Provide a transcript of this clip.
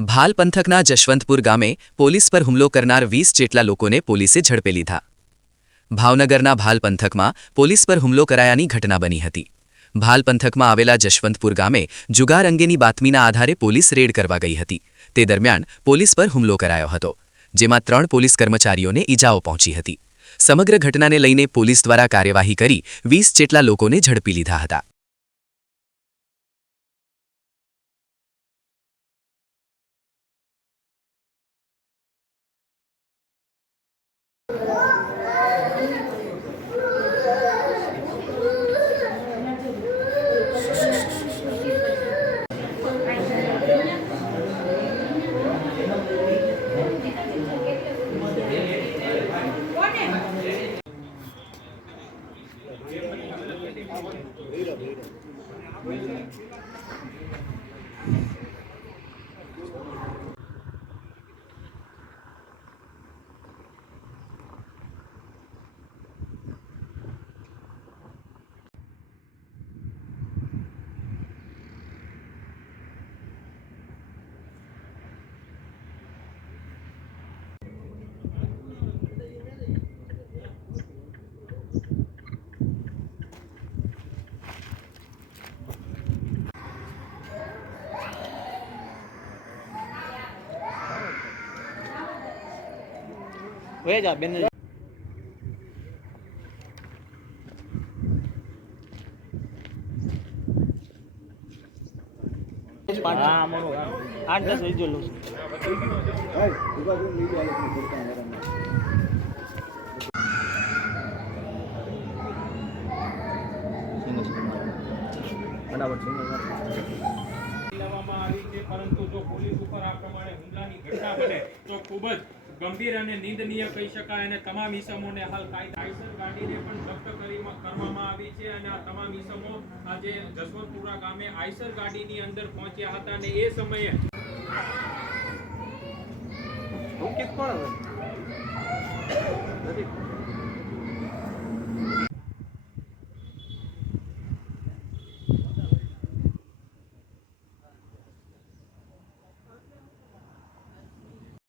ભાલ પંથકના જશવંતપુર ગામે પોલીસ પર હુમલો કરનાર 20 જેટલા લોકોને પોલીસે ઝડપી લીધા। ભાવનગરના ભાલ પંથકમાં પોલીસ પર હુમલો કરાયાની ઘટના બની હતી। ભાલ પંથકમાં આવેલા જશવંતપુર ગામે જુગાર અંગેની બાતમીના આધારે પોલીસ રેડ કરવા ગઈ હતી। તે દરમિયાન પોલીસ પર હુમલો કરાયો હતો, જેમાં 3 પોલીસ કર્મચારીઓને ઈજાઓ પહોંચી હતી। સમગ્ર ઘટનાને લઈને પોલીસ દ્વારા કાર્યવાહી કરી 20 જેટલા લોકોને ઝડપી લીધા હતા। वे जा बेन हाँ मोरो 8-10 वीडियो लो परंतु जो पुलिस पर आ प्रमाणे हुमलानी घटना बने तो खूब ज गंभीर અને નિંદનીય કહી શકાય અને તમામ ઈસમોને હાલ કાયદેસર ગાડીને પણ જપ્ત કરવામાં આવી છે અને આ તમામ ઈસમો આજે જસવંતપુરા ગામે આઈસર ગાડીની અંદર પહોંચ્યા હતા અને એ સમયે હું કે કોણ